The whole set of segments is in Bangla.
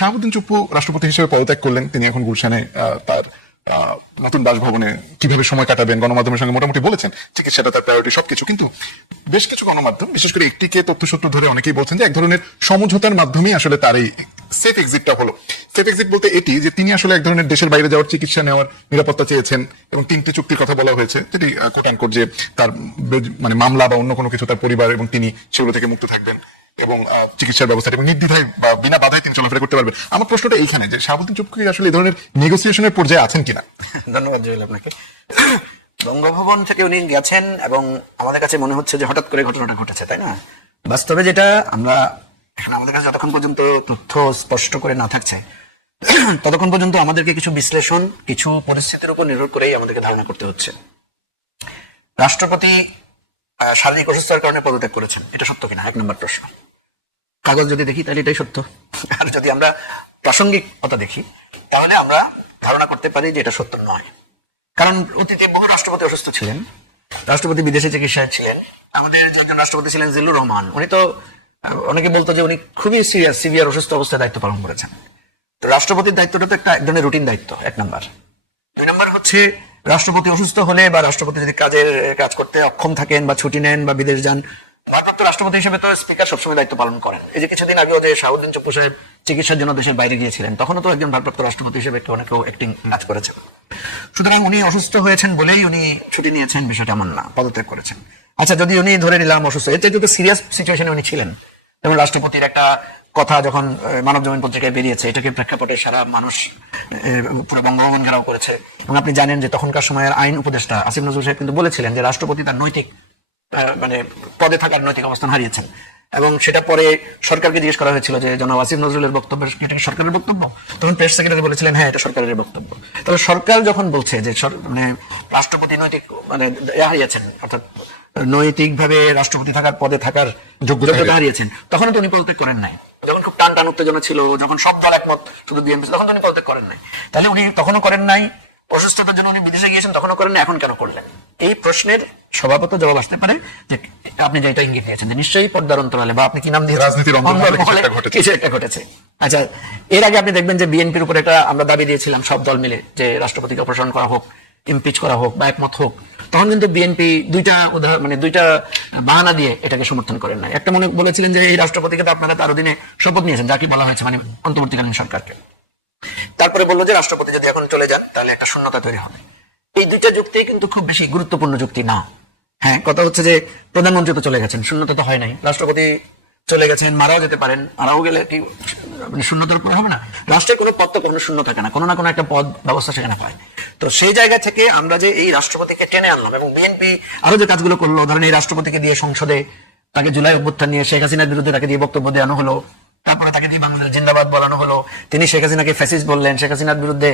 শাহাবুদ্দিন চুপ্পু রাষ্ট্রপতি হিসেবে পদত্যাগ করলেন, তিনি এখন গুলশানে তার নতুন বাসভবনে কিভাবে সময় কাটাবেন গণমাধ্যমের সঙ্গে মোটামুটি বলেছেন, চিকিৎসাটা তার প্রায়োরিটি সবকিছু। কিন্তু বেশ কিছু গণমাধ্যম, বিশেষ করে একটিকে তথ্যসূত্র ধরে অনেকেই বলছেন যে এক ধরনের সমঝোতার মাধ্যমেই আসলে তার এই সেফ এক্সিটটা হলো। সেফ এক্সিট বলতে এটি যে তিনি আসলে এক ধরনের দেশের বাইরে যাওয়ার, চিকিৎসা নেওয়ার নিরাপত্তা চেয়েছেন এবং 3টি চুক্তির কথা বলা হয়েছে, যেটি কোট আনকোট যে তার মানে মামলা বা অন্য কোনো কিছু তার পরিবার এবং তিনি সেগুলো থেকে মুক্ত থাকবেন এবং চিকিৎসার ব্যবস্থা এবং নির্দ্বিধায় বা বিনা বাধায় তিনি চলাফেরা করতে পারবেন। আমার প্রশ্নটা এইখানে যে শাহাবুদ্দিন চুপ্পু আসলে এই ধরনের নেগোসিয়েশনের পর্যায়ে আছেন কিনা। ধন্যবাদ জহিল আপনাকে। বঙ্গভবন থেকে উনি গেছেন এবং আমাদের কাছে মনে হচ্ছে যে হঠাৎ করে ঘটনাটা ঘটেছে, তাই না? বাস্তবে যেটা আমরা এখন আমাদের কাছে যতক্ষণ পর্যন্ত তথ্য স্পষ্ট করে না থাকছে ততক্ষণ পর্যন্ত আমাদেরকে কিছু বিশ্লেষণ, কিছু পরিস্থিতির উপর নির্ভর করেই আমাদেরকে ধারণা করতে হচ্ছে। রাষ্ট্রপতি শারীরিক অসুস্থতার কারণে পদত্যাগ করেছেন, এটা সত্য কিনা এক নম্বর প্রশ্ন। কাগজ যদি দেখি তাহলে এটাই সত্য, আর যদি আমরা প্রাসঙ্গিকতা দেখি তাহলে আমরা ধারণা করতে পারি যে এটা সত্য নয়। কারণ অতীতে বহু রাষ্ট্রপতি অসুস্থ ছিলেন, রাষ্ট্রপতি বিদেশে চিকিৎসায় ছিলেন। আমাদের যে একজন রাষ্ট্রপতি ছিলেন জিল্লুর রহমান, উনি তো অনেকে বলতো যে উনি খুবই সিভিয়ার অসুস্থ অবস্থায় দায়িত্ব পালন করেছেন। তো রাষ্ট্রপতির দায়িত্বটা তো এক ধরনের রুটিন দায়িত্ব, এক নাম্বার। 2 নম্বর হচ্ছে রাষ্ট্রপতি অসুস্থ হলে বা রাষ্ট্রপতি যদি কাজ করতে অক্ষম থাকেন বা ছুটি নেন বা বিদেশ যান, ভারপ্রাপ্ত রাষ্ট্রপতি হিসেবে তো স্পিকার সবসময় দায়িত্ব পালন করেন। এই যে কিছুদিন আগেও যে শাহাবুদ্দিন চুপ্পু সাহেব চিকিৎসার জন্য দেশের বাইরে গিয়েছিলেন, তখনও তো একজন ভারপ্রাপ্ত রাষ্ট্রপতি হিসেবে অনেকেও অ্যাক্টিং কাজ করেছেন। সুতরাং উনি অসুস্থ হয়েছেন বলেই উনি ছুটি নিয়েছেন, বিষয়টা এমন না, পদত্যাগ করেছেন। আচ্ছা, যদি উনি ধরে নিলাম অসুস্থ, এতে যদি সিরিয়াস সিচুয়েশনে উনি ছিলেন, যেমন রাষ্ট্রপতির একটা কথা যখন মানব জমিন পত্রিকায় বেরিয়েছে, এটাকে প্রেক্ষাপটে সারা মানুষ পুরো বঙ্গভবন ঘেরাও করেছে। এবং আপনি জানেন যে তখনকার সময়ের আইন উপদেষ্টা আসিফ নজরুল সাহেব কিন্তু বলেছিলেন যে রাষ্ট্রপতি তার নৈতিক মানে পদে থাকার নৈতিক অবস্থান হারিয়েছেন। এবং সেটা পরে সরকারকে জিজ্ঞেস করা হয়েছিল যে জনাব আসিফ নজরুলের বক্তব্য এটা সরকারের বক্তব্য, তখন প্রেস সেক্রেটারি বলেছিলেন হ্যাঁ এটা সরকারের বক্তব্য। তবে সরকার যখন বলছে যে মানে রাষ্ট্রপতি নৈতিক মানে হারিয়েছেন, অর্থাৎ নৈতিকভাবে রাষ্ট্রপতি থাকার পদে থাকার যোগ্যতা হারিয়েছেন, তখন তো উনি পদত্যাগ করেন নাই। যখন খুব টান উত্তেজনা ছিল, যখন সব দল একমত শুধু বিএনপি, তখন তো উনি পদত্যাগ করেন নাই। তাহলে উনি তখনও করেন নাই, অসুস্থতার জন্য উনি বিদেশে গিয়েছেন তখনও করেন না, এখন কেন করলেন? এই প্রশ্নের স্বভাবত জবাব আসতে পারে যে আপনি যেটা ইঙ্গিত দিয়েছেন যে নিশ্চয়ই পর্দার অন্তরালে বা আপনি কি নাম দিয়ে রাজনীতির কিছু একটা ঘটেছে। আচ্ছা, এর আগে আপনি দেখবেন যে বিএনপির উপর একটা আমরা দাবি দিয়েছিলাম সব দল মিলে যে রাষ্ট্রপতিকে অপসারণ করা হোক, ইমপিচ করা হোক বা একমত হোক, তখন কিন্তু বিএনপি দুইটা বাহানা দিয়ে এটাকে সমর্থন করেন না। একটা মনে বলেছিলেন যে এই রাষ্ট্রপতিকে তো আপনারা তার অধীনে শপথ নিয়েছেন, যা কি বলা হয়েছে মানে অন্তর্বর্তীকালীন সরকারকে। তারপরে বললো যে রাষ্ট্রপতি যদি এখন চলে যান তাহলে একটা শূন্যতা তৈরি হবে। এই দুইটা যুক্তি কিন্তু খুব বেশি গুরুত্বপূর্ণ যুক্তি না। হ্যাঁ, কথা হচ্ছে যে প্রধানমন্ত্রী তো চলে গেছেন, শূন্যতা তো হয় নাই। রাষ্ট্রপতি চলে গেছেন, মারাও যেতে পারেন, মারাও গেলে কি শূন্যতার উপর হবে না? রাষ্ট্রের কোনো পদ তো কখনো শূন্য থাকে না, কোনো না কোনো একটা পদ ব্যবস্থা সেখানে পায়। তো সেই জায়গা থেকে আমরা যে এই রাষ্ট্রপতিকে টেনে আনলাম এবং বিএনপি আরো যে কাজগুলো করলো, ধরেন এই রাষ্ট্রপতিকে দিয়ে সংসদে তাকে জুলাই অভ্যুত্থান নিয়ে শেখ হাসিনার বিরুদ্ধে তাকে দিয়ে বক্তব্য দেওয়ানো হলো, তারপরে তাকে দিয়ে বাংলাদেশ জিন্দাবাদ বলানো হলো, তিনি শেখ হাসিনাকে ফ্যাসিস্ট বললেন, শেখ হাসিনার বিরুদ্ধে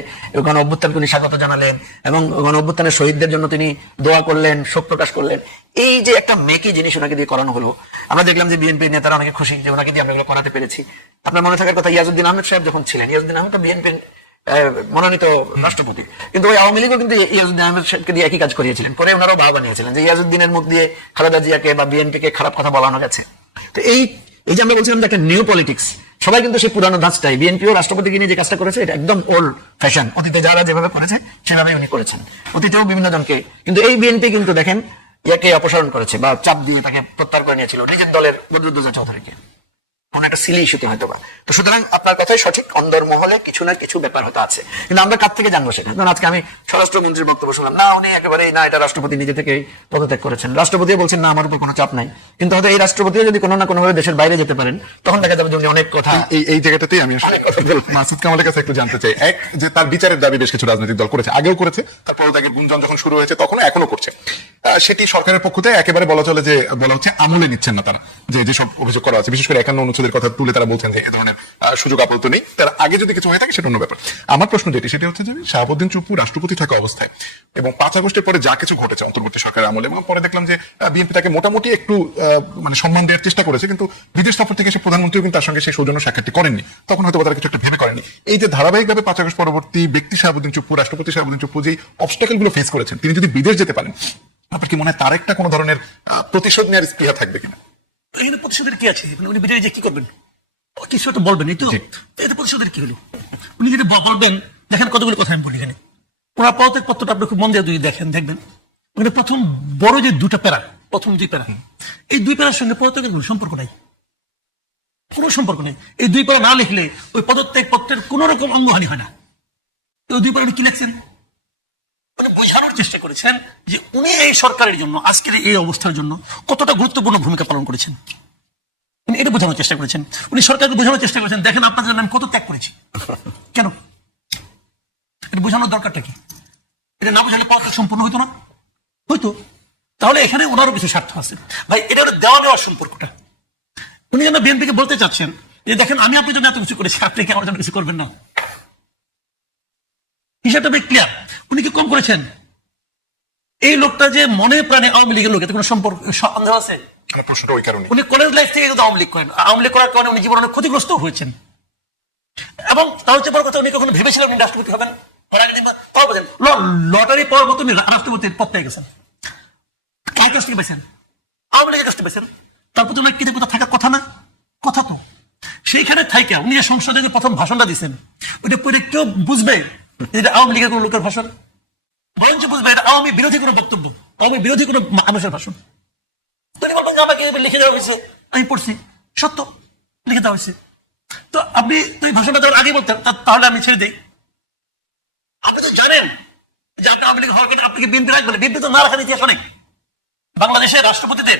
গণ অভ্যুত্থানকে উনি স্বাগত জানালেন এবং গণ অভ্যুত্থানের শহীদদের জন্য তিনি দোয়া করলেন, শোক প্রকাশ করলেন। এই যে একটা মেকি জিনিস ওনাকে দিয়ে করানো হলো, আমরা দেখলাম যে বিএনপির নেতারা অনেকে খুশি যে ওনাকে দিয়ে আমরা এগুলো করাতে পেরেছি। আপনার মনে থাকার কথা, ইয়াজউদ্দিন আহমেদ সাহেব যখন ছিলেন, ইয়াজউদ্দিন আহমেদ বিএনপির মনোনীত রাষ্ট্রপতি, কিন্তু ওই আওয়ামী লীগও কিন্তু ইয়াজউদ্দিন আহমেদ সাহেবকে দিয়ে একই কাজ করিয়েছিলেন। পরে ওনারাও বাবা নিয়েছিলেন যে ইয়াজউদ্দিনের মুখ দিয়ে খালেদা জিয়াকে বা বিএনপিকে খারাপ কথা বলানো গেছে। তো এই যে আমরা বলছিলাম যে একটা নিউ পলিটিক্স, সবাই কিন্তু সেই পুরানো ধাঁচটাই, বিএনপিও রাষ্ট্রপতিকে নিয়ে যে কাজটা করেছে এটা একদম ওল্ড ফ্যাশন, অতীতে যারা যেভাবে করেছে সেভাবে উনি করেছেন, অতীতেও বিভিন্ন জনকে। কিন্তু এই বিএনপি কিন্তু দেখেন ইয়াকে অপসারণ করেছে বা চাপ দিয়ে তাকে প্রত্যাহার করে নিয়েছিল নিজের দলের বদরুদ্দোজা চৌধুরীকে, কোন একটা সিলি ইস্যুতে হয়তো বা। তো সুতরাং আপনার কথাই সঠিক, অন্দরমহলে কিছু না কিছু ব্যাপার হয়তো আছে, কিন্তু আমরা কাছ থেকে জানবো সেটা? কারণ আজকে আমি স্বরাষ্ট্রমন্ত্রীর বক্তব্য শুনলাম না, উনি একেবারেই না, এটা রাষ্ট্রপতি নিজে থেকেই পদত্যাগ করেছেন, রাষ্ট্রপতিও বলছেন না আমার উপর কোনো চাপ নাই। কিন্তু হয়তো এই রাষ্ট্রপতিও যদি কোনো না কোনো ভাবে দেশের বাইরে যেতে পারেন, তখন দেখা যাবে যে উনি অনেক কথা এই জায়গাটাতেই আমি মাসুদ কামালের কাছে একটু জানতে চাই। এক, যে তার বিচারের দাবি বেশ কিছু রাজনৈতিক দল করেছে, আগেও করেছে, তারপরে তাকে গুঞ্জন যখন শুরু হয়েছে তখন এখনো করছে। সেটি সরকারের পক্ষ থেকে একেবারে বলা চলে যে বলা হচ্ছে আমলে নিচ্ছেন না তারা, যে যেসব অভিযোগ করা আছে, বিশেষ করে 51 অনুচ্ছেদের কথা তুলে তারা বলছেন যে এ ধরনের সুযোগ আপাতত নেই, তার আগে যদি কিছু হয়ে থাকে সেটা অন্য ব্যাপার। আমার প্রশ্ন যেটি সেটা হচ্ছে যে শাহাবুদ্দিন চুপ্পু রাষ্ট্রপতি থাকা অবস্থায় এবং 5 আগস্টের পরে যা কিছু ঘটেছে অন্তর্বর্তী সরকারের আমলে, এবং পরে দেখলাম যে বিএনপি তাকে মোটামুটি একটু মানে সম্মান দেওয়ার চেষ্টা করেছে, কিন্তু বিদেশ সফর থেকে সে প্রধানমন্ত্রীও কিন্তু তার সঙ্গে সেই সৌজন্য সাক্ষাৎটি করেননি, তখন হয়তো তারা কিছু একটা ভেবে করেনি। এই যে ধারাবাহিকভাবে 5 আগস্ট পরবর্তী ব্যক্তি শাহাবুদ্দিন চুপ্পু, রাষ্ট্রপতি শাহাবুদ্দিন চুপ্পু যে অবস্টাকেল গুলো ফেস করেছেন, তিনি যদি বিদেশ যেতে পারেন, আপনার কি মনে হয় তার একটা কোনো ধরনের প্রতিশোধ নেওয়ার স্পৃহা থাকবে কিনা? এখানে প্রতিশোধের কি আছে? উনি বিদেশে যে কি করবেন? কিছু একটা বলবেন, এই তো এতে প্রতিশোধের কি হলো? উনি যদি বলবেন, দেখেন কতগুলো কথা আমি বলি এখানে। ওনার পদত্যাগ পত্রটা আপনি খুব মন দিয়ে যদি দেখবেন, ওখানে প্রথম বড় যে দুটা প্যারা, প্রথম দুই প্যারা, এই দুই প্যারার সঙ্গে পদত্যাগের কোনো সম্পর্ক নাই, কোনো সম্পর্ক নেই। এই দুই প্যারা না লিখলে ওই পদত্যাগ পত্রের কোন রকম অঙ্গহানি হয় না। ওই দুই প্যারা কি লিখছেন? উনি বোঝানোর চেষ্টা করেছেন যে উনি এই সরকারের জন্য, আজকের এই অবস্থার জন্য কতটা গুরুত্বপূর্ণ ভূমিকা পালন করেছেন। উনি এটা বোঝানোর চেষ্টা করেছেন। উনি সরকারকে বোঝানোর চেষ্টা করেছেন, দেখেন আপনাদের জন্য আমি কত ত্যাগ করেছি। কেন? এটা বোঝানোর দরকারটা কি? এটা না বোঝালে পদত্যাগ সম্পূর্ণ হইতো না? হইতো। তাহলে এখানে ওনারও কিছু স্বার্থ আছে ভাই, এটা হলো দেওয়া নেওয়ার সম্পর্কটা। উনি যেন বিএনপিকে বলতে চাচ্ছেন যে দেখেন আমি আপনার জন্য এত কিছু করেছি, আপনি কি আমার জন্য কিছু করবেন না? হিসাবটা বেশ ক্লিয়ার। উনি কি কম করেছেন? এই লোকটা যে মনে প্রাণে আওয়ামী লীগের লোক, এতে কোনো সম্পর্ক সন্দেহ আছে? প্রশ্নটা ওই কারণে উনি কলেজ লাইফ থেকে কিন্তু আওয়ামী লীগ করেন, আওয়ামী লীগ করার কারণে উনি জীবনে অনেক ক্ষতিগ্রস্ত হয়েছেন। এবং তার হচ্ছে বড় কথা, উনি কখনো ভেবেছিলেন উনি রাষ্ট্রপতি হবেন? লটারি পাওয়ার মতো উনি রাষ্ট্রপতির পদ পেয়ে গেছেন। কার কাছ থেকে পেয়েছেন? আওয়ামী লীগের কাছ থেকে পেয়েছেন। তারপর তো ওনার কৃতজ্ঞতা থাকার কথা না? কথা তো। সেইখানে থাইকা উনি যে সংসদে যে প্রথম ভাষণটা দিচ্ছেন, ওইটা পরে কেউ বুঝবে এটা আওয়ামী লীগের কোনো লোকের ভাষণ? বরঞ্চ বুঝবে এটা আওয়ামী বিরোধী কোনো বক্তব্য, আওয়ামী বিরোধী কোনো মানুষের ভাষণ। তিনি বলবেন যে আমাকে লিখে দেওয়া হয়েছে, আমি পড়ছি, সত্য লিখে দেওয়া হয়েছে। তো আপনি তো এই ভাষণটা দেওয়ার আগে বলতেন, তাহলে আমি ছেড়ে দিই। আপনি তো জানেন যে আপনি আওয়ামী লীগ হওয়ার কারণে আপনাকে বিএনপি রাখবেন। বিএনপি তো না রাখার ইতিহাস অনেক। বাংলাদেশের রাষ্ট্রপতিদের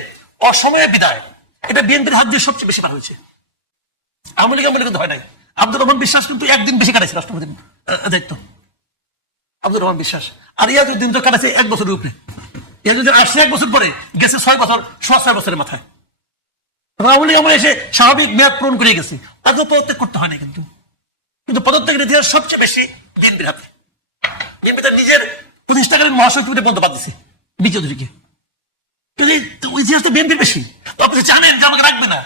অসময়ে বিদায়, এটা বিএনপির হাত দিয়ে সবচেয়ে বেশি পার হয়েছে। আওয়ামী লীগ কিন্তু হয় নাই। আব্দুর রহমান বিশ্বাস কিন্তু একদিন বেশি কাটাইছে রাষ্ট্রপতির দায়িত্ব, আব্দুর রহমান বিশ্বাস। আর ইয়াজউদ্দিন তো কাটাইছে 1 বছরের উপরে। ইয়াজউদ্দিন আসছে 1 বছর পরে, গেছে 6 বছর, 6 বছরের মাথায়। আওয়ামী লীগ আমরা এসে স্বাভাবিক মেয়াদ পূরণ করে গেছি, তাকেও পদত্যাগ করতে হয় না। কিন্তু পদত্যাগের ইতিহাস সবচেয়ে বেশি বিএনপির হাতে। বিএনপি তার নিজের প্রতিষ্ঠাকালীন মহাসচিবকে বন্ধ বাদ দিছে, বি চৌধুরীকে। ইতিহাস তো বিএনপির বেশি। তো আপনি জানেন যে আমাকে রাখবে না,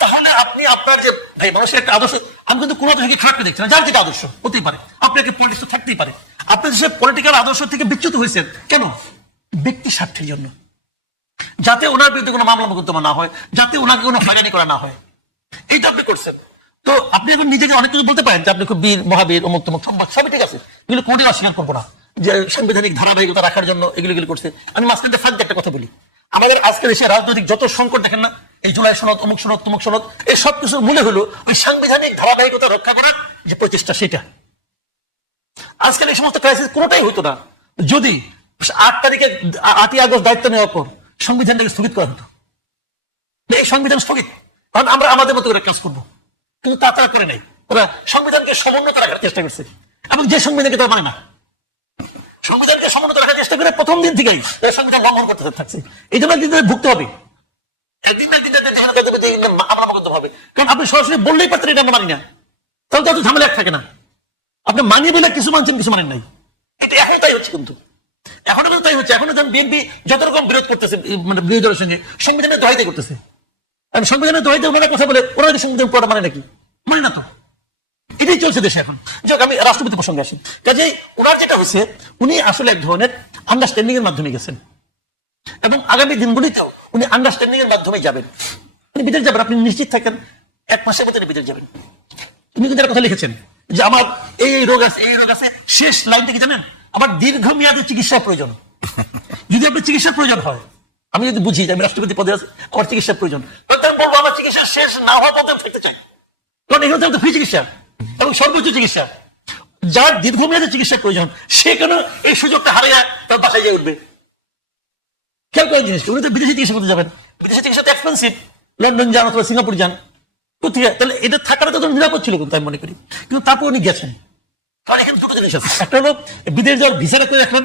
তাহলে আপনি আপনার যে ভাই মানুষের একটা আদর্শ, আমি কিন্তু কোনো থেকে খারাপ দেখছি না, যার যেটা আদর্শ হতেই পারে, আপনাকে পলিটিক্স থাকতেই পারে। আপনি দেশের পলিটিক্যাল আদর্শ থেকে বিচ্যুত হয়েছেন কেন? ব্যক্তি স্বার্থের জন্য, যাতে ওনার বিরুদ্ধে কোনো মামলা মোকদ্দমা না হয়, যাতে ওনাকে কোনো হয়রানি করা না হয়, এইটা আপনি করছেন। তো আপনি এখন নিজেকে অনেক কিছু বলতে পারেন যে আপনি খুব বীর, মহাবীর, অমুক তমুক, সবই ঠিক আছে, এগুলো কোনোদিন অস্বীকার করবো না যে সাংবিধানিক ধারাবাহিকতা রাখার জন্য এগুলো করছে। আমি মাঝখানে ফাঁক একটা কথা বলি, আমাদের আজকে দেশে রাজনৈতিক যত সংকট দেখেন না, এই জুলাই সনদ, অমুক সনদ, তমুক সনদ, এই সব কিছুর মূলে হলো ওই সাংবিধানিক ধারাবাহিকতা রক্ষা করার যে প্রচেষ্টা, সেটা। আজকাল এই সমস্ত ক্রাইসিস কোনোটাই হতো না যদি 8ই আগস্ট দায়িত্ব নেওয়ার পর সংবিধানটাকে স্থগিত করা হতো। এই সংবিধান স্থগিত, কারণ আমরা আমাদের মতো করে কাজ করবো, কিন্তু তা তারা করে নাই। ওরা সংবিধানকে সমুন্নত রাখার চেষ্টা করছে, এবং যে সংবিধানকে তারা মানে না, সংবিধানকে সমুন্নত রাখার চেষ্টা করে প্রথম দিন থেকেই সংবিধান লঙ্ঘন করতে থাকছে। এই জন্য একদিন ভুগতে হবে, একদিন না একদিন আমরা করতে হবে। কারণ আপনি সরাসরি বললেই পারতেন এটা আমরা মানি না, তাহলে তো ঝামেলা থাকে না। আপনি মানিয়ে বলে কিছু মানছেন, কিছু মানেন নাই। এটা এখনো তাই হচ্ছে, কিন্তু এখনো কিন্তু তাই হচ্ছে। এখনো যখন বিএনপি যত রকম বিরোধ করতেছে, মানে বিরোধী দলের সঙ্গে সংবিধানের দোহাইতে করতেছে, সংবিধানের দোহাইতে ওনারা কথা বলে, ওনারা কি সংবিধান পড়া মানে নাকি? মানে না তো। এটাই চলছে দেশে এখন। যাক, আমি রাষ্ট্রপতি প্রসঙ্গে আসি। কাজেই ওনার যেটা হচ্ছে, উনি আসলে এক ধরনের আন্ডারস্ট্যান্ডিং এর মাধ্যমে গেছেন, এবং আগামী দিনগুলিতেও উনি আন্ডারস্ট্যান্ডিং এর মাধ্যমে যাবেন। উনি বিদেশ যাবেন, আপনি নিশ্চিত থাকেন 1 মাসের মধ্যে বিদেশ যাবেন। উনি কিন্তু একটা কথা লিখেছেন যে আমার এই রোগ আছে, এই রোগ আছে। শেষ লাইনটা কি জানেন? আমার দীর্ঘমেয়াদী চিকিৎসার প্রয়োজন। যদি আপনার চিকিৎসার প্রয়োজন হয়, আমি যদি বুঝি যে আমি রাষ্ট্রপতি পদে আছি, আমার চিকিৎসার প্রয়োজন, তাহলে আমি বলবো আমার চিকিৎসা শেষ না হওয়া পর্যন্ত থাকতে চাই। কারণ এখানে তো ফ্রি চিকিৎসা এবং সর্বোচ্চ চিকিৎসা। যার দীর্ঘমেয়াদী চিকিৎসার প্রয়োজন, সে কেন এই সুযোগটা হারিয়ে তার বাসায় গিয়ে উঠবে? খেয়াল করেন জিনিসটা, উনি তো বিদেশি চিকিৎসা করতে যাবেন। বিদেশি চিকিৎসা তো এক্সপেন্সিভ, লন্ডন যান অথবা সিঙ্গাপুর যান, কোথায়? তাহলে এটা থাকাটা তো নিরাপদ ছিল, কিন্তু আমি মনে করি। কিন্তু তারপর উনি গেছেন, কারণ এখানে দুটো জিনিস আছে। একটা হলো বিদেশ যাওয়ার ভিসাটা করে রাখলেন,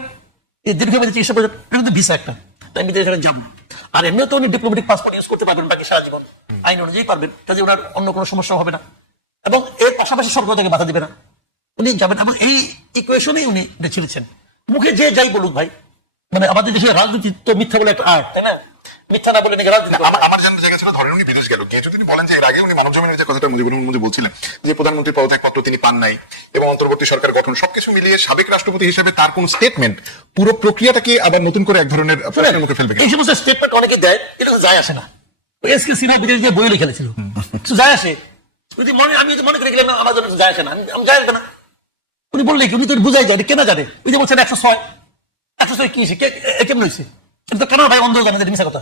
এই দীর্ঘমেয়াদী চিকিৎসা প্রয়োজন, এটা কিন্তু ভিসা একটা, তাই বিদেশ যাবো। আর এমনিও তো উনি ডিপ্লোমেটিক পাসপোর্ট ইউজ করতে পারবেন বাকি সারা জীবন, আইন অনুযায়ী পারবেন, কাজে ওনার অন্য কোনো সমস্যা হবে না। এবং এর পাশাপাশি সরকার থেকে বাধা দিবে না, উনি যাবেন। এবং এই ইকুয়েশনেই উনি ছিলেছেন। মুখে যে যাই বলুক ভাই, মানে আমাদের দেশের রাজনীতি তো মিথ্যা বলে একটা আর্ট, তাই না? মিথ্যা না বলে নাকি রাজনীতি। আমার জানার জায়গা ছিল, ধরেন উনি বিদেশ গেল, গিয়ে যদি উনি বলেন যে এর আগে উনি মানব জমিনের যে কথাটা মুজিবুর বলছিলেন যে প্রধানমন্ত্রী পদত্যাগপত্র তিনি পান নাই, এবং অন্তর্বর্তী সরকার গঠন, সবকিছু মিলিয়ে সাবেক রাষ্ট্রপতি হিসেবে তার কোন স্টেটমেন্ট পুরো প্রক্রিয়াটাকে আবার নতুন করে এক ধরনের প্রশ্নের মুখে ফেলবে। এই সমস্ত স্টেটমেন্ট অনেকে দেয়, এটা যায় আসে না। এসকে সিনহা বিদেশ গিয়ে বই লিখে খেলেছিল, কিছু যায় আসে? যদি আমি যদি মনে করে গেলাম আমার জন্য কিছু যায় আসে না, আমি যায় আসবে না। উনি বললে কি, উনি তো বুঝাই যায় কেনা যাবে। ওই যে বলছেন 106 কি কেমন হয়েছে? এটা তো কেন ভাই অন্ধ জানে যে মিশা কথা।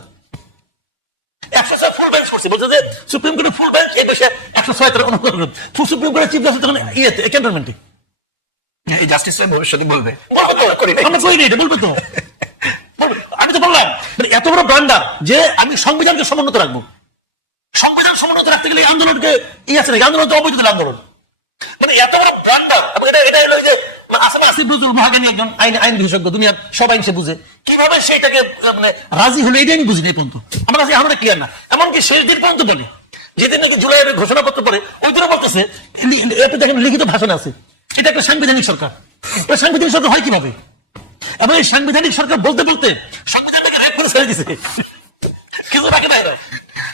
106 ফুল বেঞ্চ করছে, বলছে যে সুপ্রিম কোর্টের ফুল বেঞ্চ এই দেশে 106 তার অনুকরণ। সুপ্রিম কোর্টের চিফ জাস্টিস তখন ইয়েতে ক্যান্টনমেন্টে এই জাস্টিস ভবিষ্যতে বলবে আমরা করি না, এটা বলবে তো। আমি তো বললাম এত বড় ব্লান্ডার যে আমি সংবিধানকে সমুন্নত রাখবো। সংবিধান সমুন্নত রাখতে গেলে আন্দোলনকে আছে নাকি? আন্দোলন তো অবৈধ আন্দোলন, মানে এত বড় ব্লান্ডার। এবং এটা হলো যে আসিফ নজরুল মহাজ্ঞানী একজন আইন বিশেষজ্ঞ, দুনিয়ার সবাই সে বুঝে, কিভাবে সেটাকে মানে রাজি হলো এটা আমি বুঝি না এই পর্যন্ত। আমার কাছে আমরা ক্লিয়ার না। এমনকি শেষ দিন পর্যন্ত বলে, যেদিন নাকি জুলাইয়ের ঘোষণাপত্র পড়ে ওই দিনও বলতেছে, এটা দেখেন লিখিত ভাষণ আছে, এটা একটা সাংবিধানিক সরকার। সাংবিধানিক সরকার হয় কিভাবে? এবং এই সাংবিধানিক সরকার বলতে বলতে সংবিধানটাকে র্যাপ করে ছেড়ে দিছে, কিছু বাকি নাই।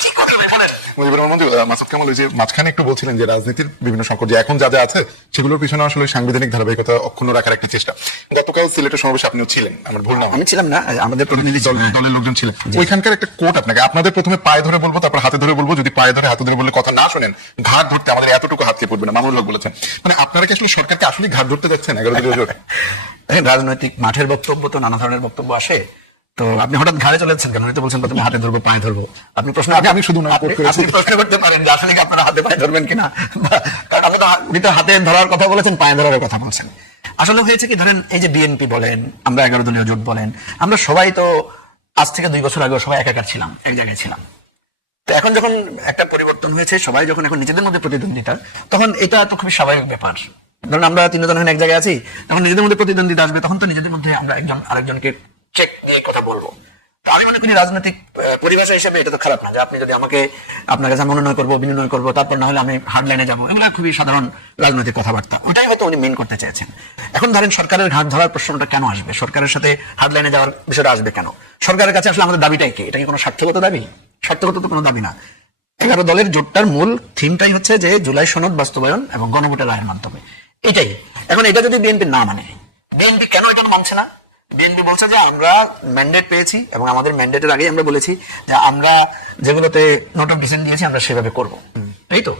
কি করবে বলেন? মুজিবুর রহমান মাসুদ কামাল ওই যে মাঝখানে একটু বলছিলেন যে রাজনীতির বিভিন্ন সংকট যে এখন যা যা আছে সেগুলোর পিছনে আসলে সাংবিধানিক ধারাবাহিকতা অক্ষুণ্ণ রাখার একটি চেষ্টা। গতকাল সিলেটের সমাবেশে আপনিও ছিলেন, আমার ভুল না? আমি ছিলাম না, আমাদের প্রতিনিধি দলের লোকজন ছিলেন। ওইখানকার একটা কোট আপনাকে, আপনাদের প্রথমে পায়ে ধরে বলবো, তারপর হাতে ধরে বলবো, যদি পায়ে ধরে হাতে ধরে বললে কথা না শোনেন ঘাট ধরতে আমাদের এতটুকু হাতকে পড়বে না, মামুনুল হক বলেছেন। মানে আপনারা কি আসলে সরকারকে আসলে ঘাট ধরতে যাচ্ছেন 11 দিনের জোর? রাজনৈতিক মাঠের বক্তব্য তো নানা ধরনের বক্তব্য আসে, তো আপনি হঠাৎ ঘাড়ে চলে যাচ্ছেন কেন? তো বলছেন প্রথমে হাতে ধরবো পায়ে ধরবো। আপনি প্রশ্ন আমি শুধু না আপনি প্রশ্ন করতে পারেন যে আসলে কি আপনারা হাতে পায়ে ধরবেন কিনা, কারণ আপনি তো উনি তো হাতে ধরার কথা বলেছেন, পায়ে ধরার কথা বলছেন। আসলে হয়েছে কি, ধরেন এই যে বিএনপি বলেন, আমরা 11 দলীয় জোট বলেন, আমরা সবাই তো আজ থেকে 2 বছর আগে সবাই একাকার ছিলাম, এক জায়গায় ছিলাম। তো এখন যখন একটা পরিবর্তন হয়েছে, সবাই যখন এখন নিজেদের মধ্যে প্রতিদ্বন্দ্বিতা, তখন এটা তো খুবই স্বাভাবিক ব্যাপার। ধরুন আমরা 3 জন এক জায়গায় আছি, এখন নিজেদের মধ্যে প্রতিদ্বন্দ্বিতা আসবে, তখন তো নিজেদের মধ্যে আমরা একজন আরেকজনকে চেক দিয়ে কথা বলবো। তো আমি মনে করি রাজনৈতিক পরিভাষা হিসেবে এটা তো খারাপ না, যে আপনি যদি আমাকে আপনার কাছে মনোনয়ন করবো, বিনিময় করবো, তারপর না হলে আমি হার্ড লাইনে যাবো, এগুলো খুবই সাধারণ রাজনৈতিক কথাবার্তা। ওটাই হয়তো উনি মেন করতে চেয়েছেন। এখন ধরেন সরকারের ঘাট ধরার প্রশ্নটা কেন আসবে, সরকারের সাথে হার্ড লাইনে যাওয়ার বিষয়টা আসবে কেন? সরকারের কাছে আসলে আমাদের দাবিটাই কি? এটা কি কোনো স্বার্থগত দাবি? স্বার্থগত তো কোনো দাবি না। 11 দলের জোটটার মূল থিমটাই হচ্ছে যে জুলাই সনদ বাস্তবায়ন এবং গণভোটের রায়ের মাধ্যমে, এটাই। এখন এটা যদি বিএনপি না মানে, বিএনপি কেন এটা মানছে না? বিএনপি বলছে যে আমরা ম্যান্ডেট পেয়েছি এবং আমাদের ম্যান্ডেটের আগেই আমরা বলেছি যে আমরা যেগুলোতে নোট অফ ডিসেন্ট দিয়েছি আমরা সেভাবে করব, এই তো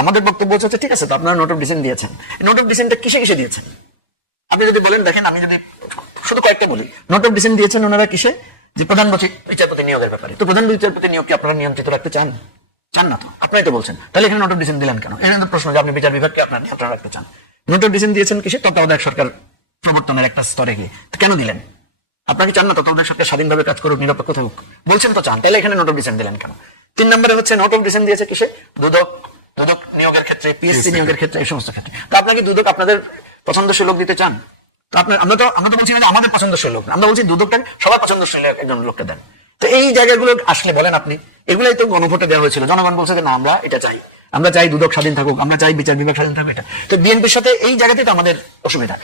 আমাদের বক্তব্য হচ্ছে। ঠিক আছে, তো আপনারা নোট অফ ডিসেন্ট দিয়েছেন, নোট অফ ডিসেন্টটা কিসে কিসে দিয়েছেন আপনি যদি বলেন? দেখেন, আমি যদি শুধু কয়েকটা বলি, নোট অফ ডিসেন্ট দিয়েছেন ওনারা কিসে? যে প্রধান বিচারপতি নিয়োগের ব্যাপারে। তো প্রধান বিচারপতি নিয়োগকে আপনারা নিয়ন্ত্রিত রাখতে চান? চান না তো, আপনারাই তো বলছেন। তাহলে এখানে নোট অফ ডিসেন্ট দিলেন কেন? এখানে তো প্রশ্ন যে আপনি বিচার বিভাগকে আপনারা নিয়ন্ত্রণ রাখতে চান। নোট অফ ডিসেন্ট দিয়েছেন কিসে? তত্ত্বাবধায়ক সরকার প্রবর্তনের একটা স্তরে গিয়ে। কেন দিলেন? আপনাকে চান না তত্ত্বাবধায়ক সরকার স্বাধীনভাবে কাজ করুক, নিরপেক্ষ থাকুক? বলছেন তো চান, তাহলে এখানে নোট অফ ডিসেন্ট দিলেন কেন? 3 নম্বরে হচ্ছে নোট অফ ডিসেন্ট দিয়েছে কিসে? দুদক নিয়োগের ক্ষেত্রে, পিএসসি নিয়োগের ক্ষেত্রে, এই সমস্ত ক্ষেত্রে। তো আপনাকে দুদক আপনাদের পছন্দসই লোক দিতে চান? তো আমরা তো বলছি না যে আমাদের পছন্দসই লোক, আমরা বলছি দুদকটাকে সবার পছন্দসই একজন লোককে দেন। তো এই জায়গাগুলো আসলে বলেন আপনি, এগুলাই তো গণভোটে দেওয়া হয়েছিল। জনগণ বলছে যে না, আমরা এটা চাই, আমরা চাই দুদক স্বাধীন থাকুক, আমরা চাই বিচার বিভাগ স্বাধীন থাকুক। এটা তো বিএনপির সাথে এই জায়গাতেই তো আমাদের অসুবিধা।